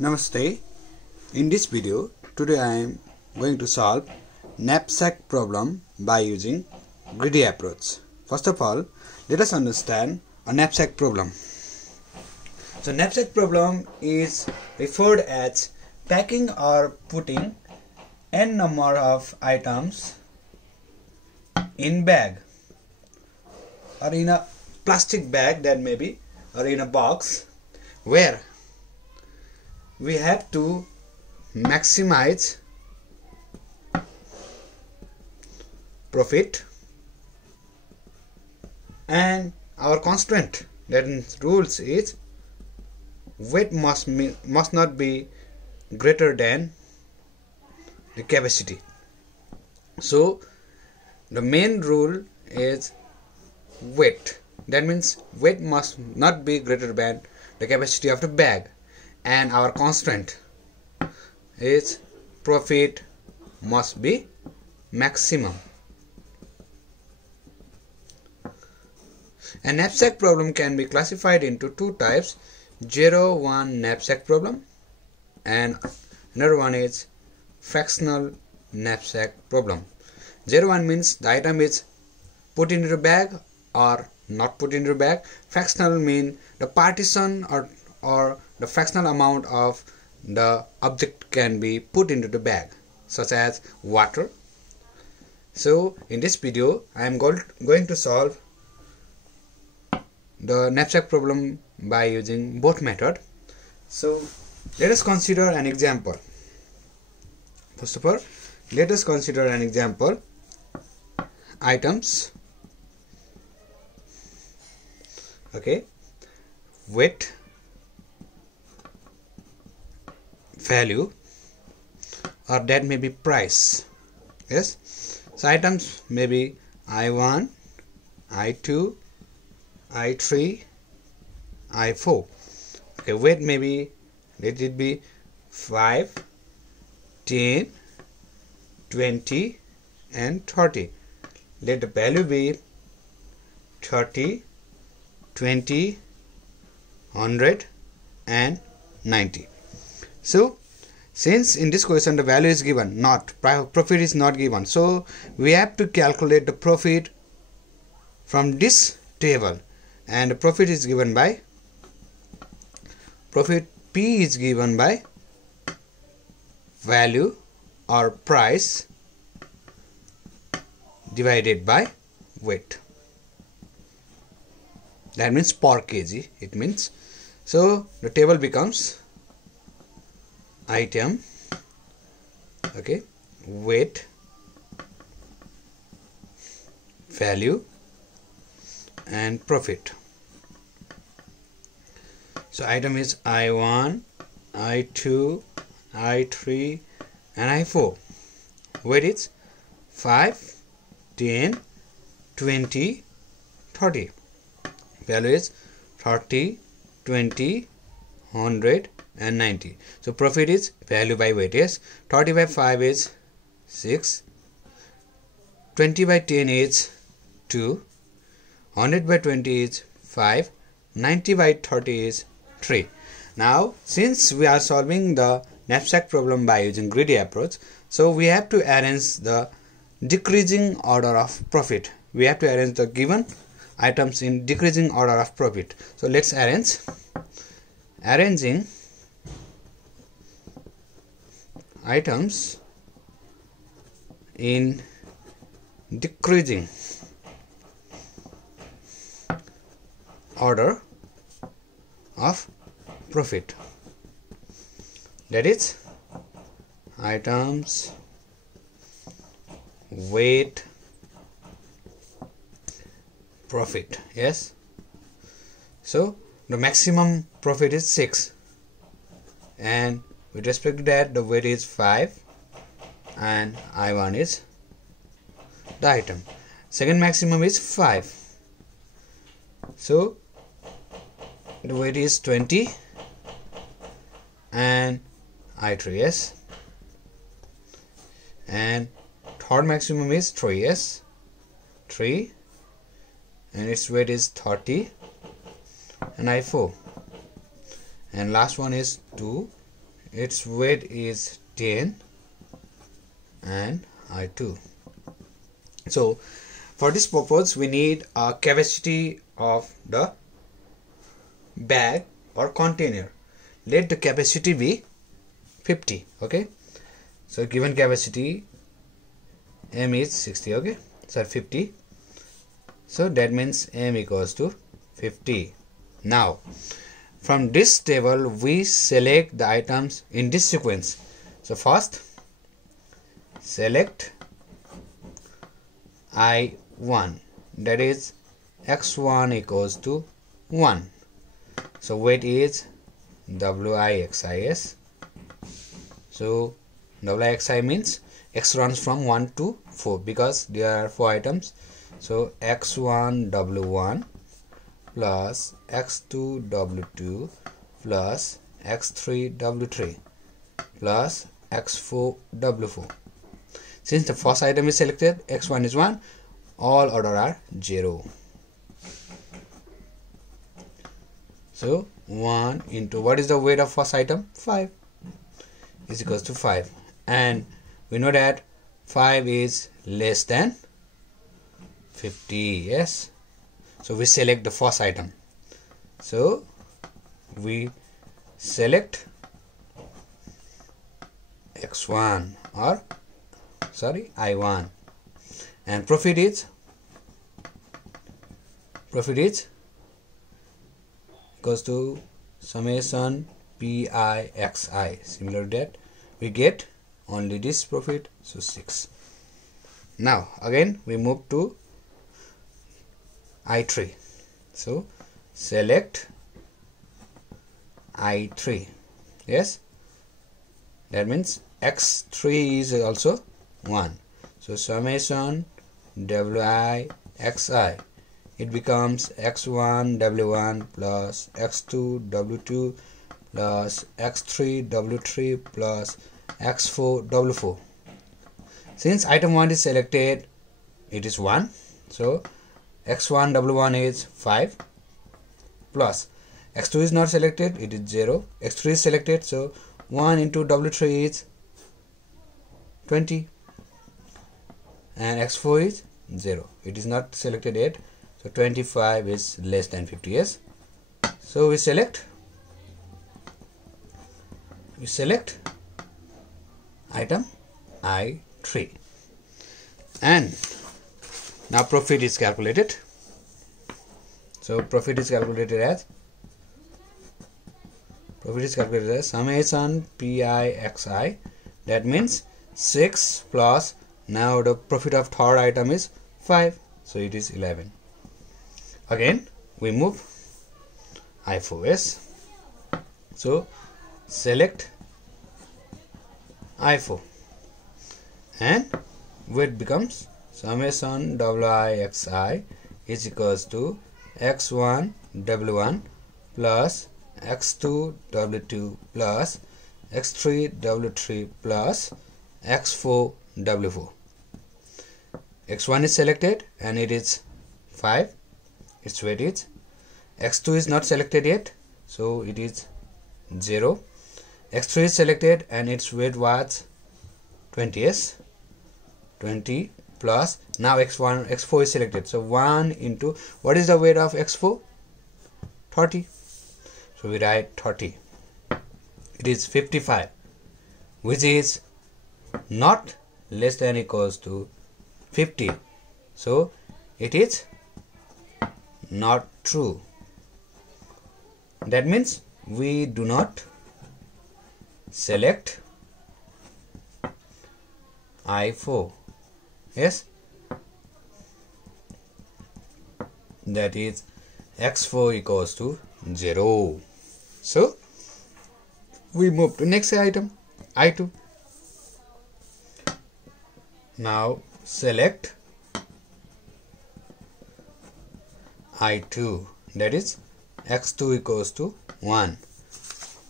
Namaste. In this video, today I am going to solve knapsack problem by using greedy approach. First of all, let us understand a knapsack problem. So knapsack problem is referred as packing or putting n number of items in bag or in a plastic bag, that may be, or in a box, where we have to maximize profit, and our constraint, that means rules, is weight must not be greater than the capacity. So the main rule is weight. That means weight must not be greater than the capacity of the bag, and our constraint is profit must be maximum. A knapsack problem can be classified into two types: 0-1 knapsack problem, and another one is fractional knapsack problem. 0-1 means the item is put into the bag or not put into the bag. Fractional mean the partition or the fractional amount of the object can be put into the bag, such as water. So in this video I am going to solve the knapsack problem by using both method. So let us consider an example. First of all, let us consider an example. Items, okay, weight, value, or that may be price. Yes, so items may be I1, I2, I3, I4. Okay, weight may be, let it be 5, 10, 20 and 30. Let the value be 30, 20, 100 and 90. So since in this question the value is given, not profit is not given, so we have to calculate the profit from this table, and the profit is given by, profit P is given by value or price divided by weight. That means per kg it means. So the table becomes item, okay, weight, value and profit. So item is I1, I2, I3 and I4. Weight is 5, 10, 20, 30. Value is 30, 20, 100 and 90. So profit is value by weight. Yes, 30 by 5 is 6, 20 by 10 is 2, 100 by 20 is 5, 90 by 30 is 3. Now since we are solving the knapsack problem by using greedy approach, so we have to arrange the decreasing order of profit. We have to arrange the given items in decreasing order of profit. So let's arrange. Arranging items in decreasing order of profit. That is items, weight, profit. Yes, so the maximum profit is 6, and with respect to that the weight is 5 and I1 is the item. Second maximum is 5, so the weight is 20 and I3. Yes, and third maximum is 3. Yes, 3 and its weight is 30 and I4, and last one is 2 its weight is 10 and I2. So for this purpose we need a capacity of the bag or container. Let the capacity be 50. Okay, so given capacity m is 60. Okay, so 50, so that means m equals to 50. Now from this table we select the items in this sequence. So first select I1, that is x1 equals to 1. So weight is wixis. So wixi means x runs from 1 to 4 because there are 4 items. So x1 w1 plus x2 w2 plus x3 w3 plus x4 w4. Since the first item is selected, x1 is 1, all other are 0. So 1 into what is the weight of first item? 5 is equals to 5, and we know that 5 is less than 50. Yes, so we select the first item. So we select x1 or I1, and profit is equals to summation pixi. Similar to that we get only this profit, so 6. Now again we move to I3. So select I3. Yes, that means x3 is also 1. So summation wixi, it becomes x1 w1 plus x2 w2 plus x3 w3 plus x4 w4. Since item 1 is selected, it is 1. So x1 w1 is 5 plus x2 is not selected, it is 0. x3 is selected, so 1 into w3 is 20 and x4 is 0. It is not selected yet, so 25 is less than 50. Yes, so we select item I3, and now profit is calculated. So profit is calculated as summation pixi, that means 6 plus, now the profit of third item is 5, so it is 11. Again we move I4. Yes, so select I4 and weight becomes summation wixi is equals to x1 w1 plus x2 w2 plus x3 w3 plus x4 w4. x1 is selected and it is 5, its weight is. x2 is not selected yet, so it is 0. x3 is selected and its weight was 20. Yes, 20 plus, now x4 is selected, so 1 into what is the weight of x4? 30. So we write 30. It is 55, which is not less than equals to 50. So it is not true. That means we do not select I4. Yes, that is x4 equals to 0. So we move to next item I2. Now select I2, that is x2 equals to 1.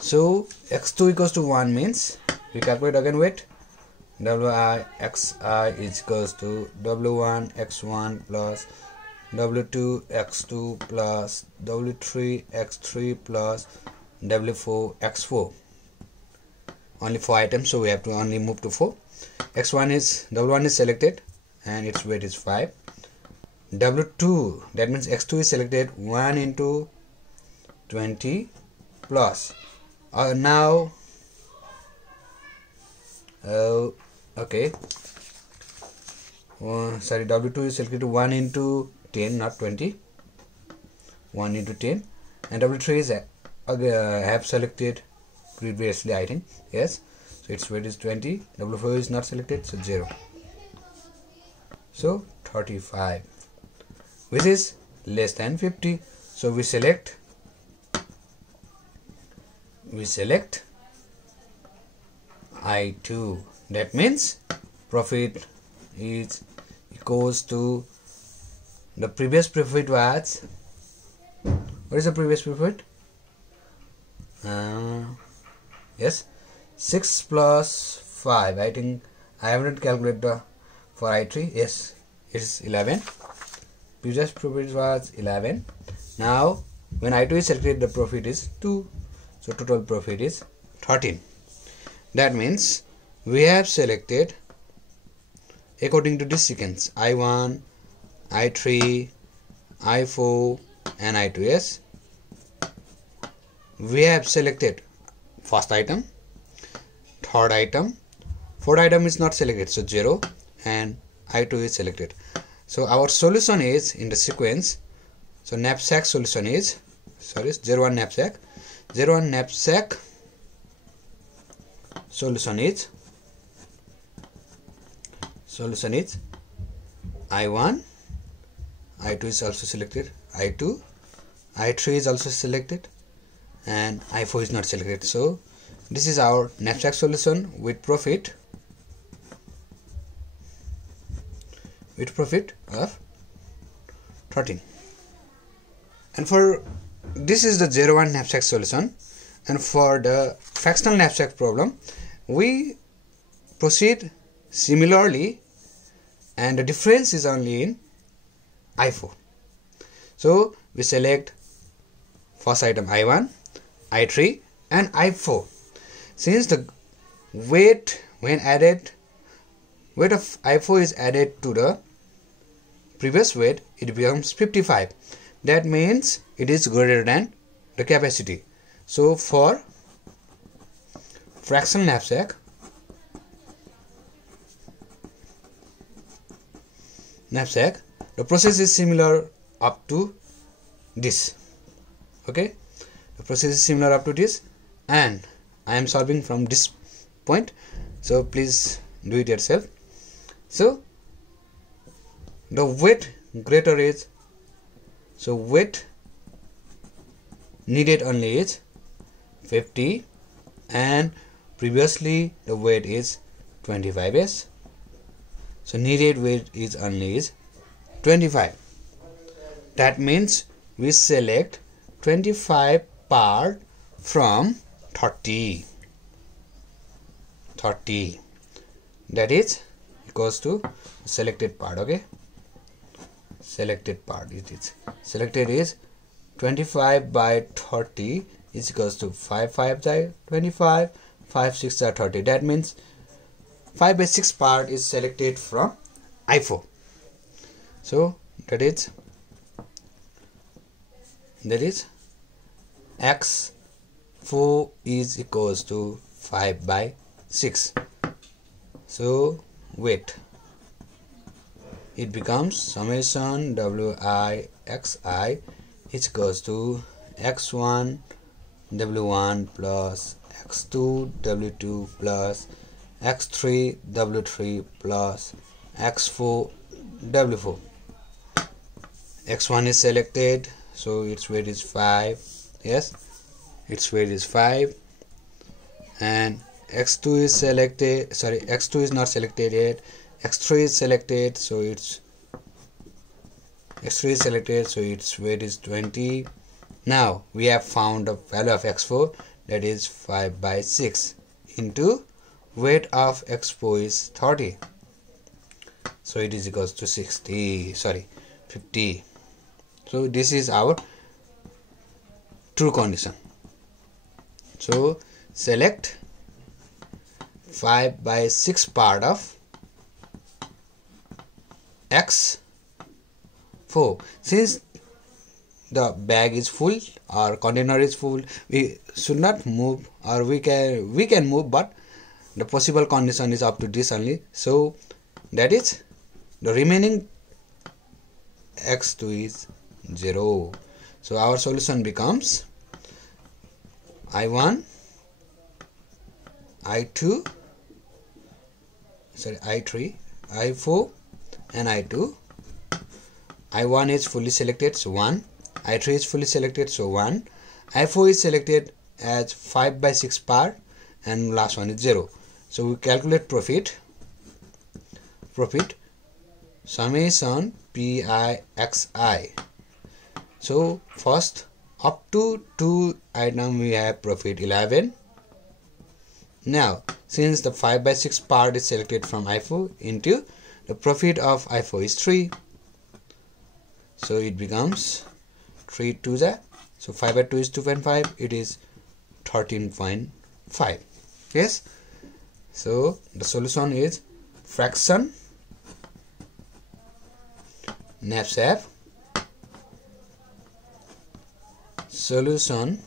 So x2 equals to 1 means we calculate again weight. wixi is equals to w1 x1 plus w2 x2 plus w3 x3 plus w4 x4. only 4 items, so we have to only move to 4. X1 is W1 is selected and its weight is 5. W2, that means X2 is selected, 1 into 20 plus. Now okay, sorry, W2 is selected 1 into 10, not 20. 1 into 10, and W3 is have selected previously, I think, yes, so its weight is 20. W4 is not selected, so 0. So 35, which is less than 50. So we select I2. That means profit is equals to the previous profit was, what is the previous profit? Yes, 6 plus 5. I think I haven't calculated for I3. Yes, it is 11. Previous profit was 11. Now when I2 is selected, the profit is 2. So total profit is 13. That means we have selected according to this sequence: I1, I3, I4 and I2. Yes, we have selected first item, third item, fourth item is not selected, so 0, and I2 is selected. So our solution is in the sequence. So knapsack solution is, sorry, 01 knapsack. 01 knapsack solution is I1, I2 is also selected, I2, I3 is also selected, and I4 is not selected. So this is our knapsack solution with profit of 13. And for this is the 01 knapsack solution. And for the fractional knapsack problem, we proceed similarly, and the difference is only in I4. So we select first item I1, I3 and I4. Since the weight of I4 is added to the previous weight, it becomes 55. That means it is greater than the capacity. So for fractional knapsack, the process is similar up to this. Okay, the process is similar up to this, and I am solving from this point, so please do it yourself. So the weight greater is, so weight needed only is 50, and previously the weight is 25. Yes, so needed weight is only is 25. That means we select 25 part from 30. That is equals to selected part. Okay, selected part, it is selected is 25 by 30 is equals to 5 5 are 25, 5 6 are 30. That means 5 by 6 part is selected from I4. So that is X4 is equals to 5 by 6. So weight, it becomes summation Wi xi is equals to x1 w1 plus x2 w2 plus x3 w3 plus x4 w4. x1 is selected, so its weight is 5. Yes, its weight is 5, and x2 is selected, sorry, x2 is not selected yet. x3 is selected, so its x3 is selected, so its weight is 20. Now we have found the value of x4, that is 5 by 6 into weight of x4 is 30, so it is equals to 50. So this is our true condition. So select 5/6 part of x4. Since the bag is full or container is full, we should not move, or we can move, but the possible condition is up to this only. So that is the remaining x2 is 0. So our solution becomes I1, I2, I3, I4 and I2. I1 is fully selected, so 1. I3 is fully selected, so 1. I4 is selected as 5/6 part, and last one is 0. So we calculate profit summation PIXI. So first, up to 2 item we have profit 11. Now since the 5/6 part is selected from I4, into the profit of I4 is 3, so it becomes 3 2 the, so 5/2 is 2.5, it is 13.5. Yes, so the solution is fraction knapsack. Solution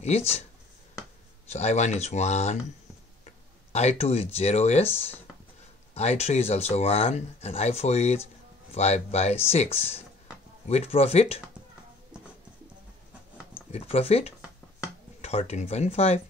is, so I1 is 1, I2 is 0, yes, I3 is also 1, and I4 is 5/6 with profit 13.5.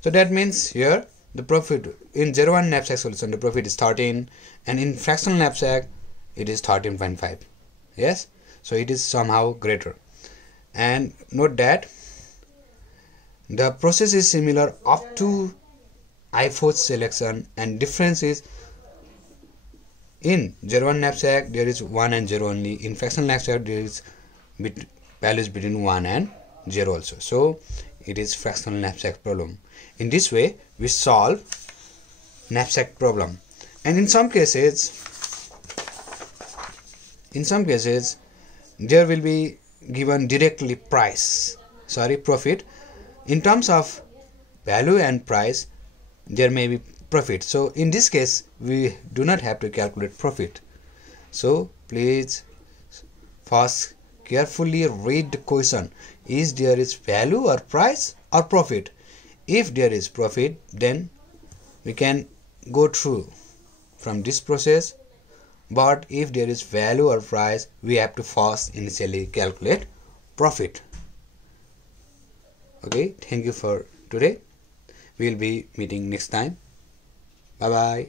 So that means here the profit in 0-1 knapsack solution, the profit is 13, and in fractional knapsack it is 13.5. yes, so it is somehow greater. And note that the process is similar up to I4 selection, and difference is in 0-1 knapsack there is 1 and 0 only. In fractional knapsack there is values between 1 and 0 also. So it is fractional knapsack problem. In this way we solve knapsack problem. And in some cases there will be given directly profit. In terms of value and price there may be profit. So in this case we do not have to calculate profit. So please first carefully read the question. Is there is value or price or profit? If there is profit, then we can go through from this process, but if there is value or price, we have to first initially calculate profit. Okay, thank you for today. We will be meeting next time. Bye bye.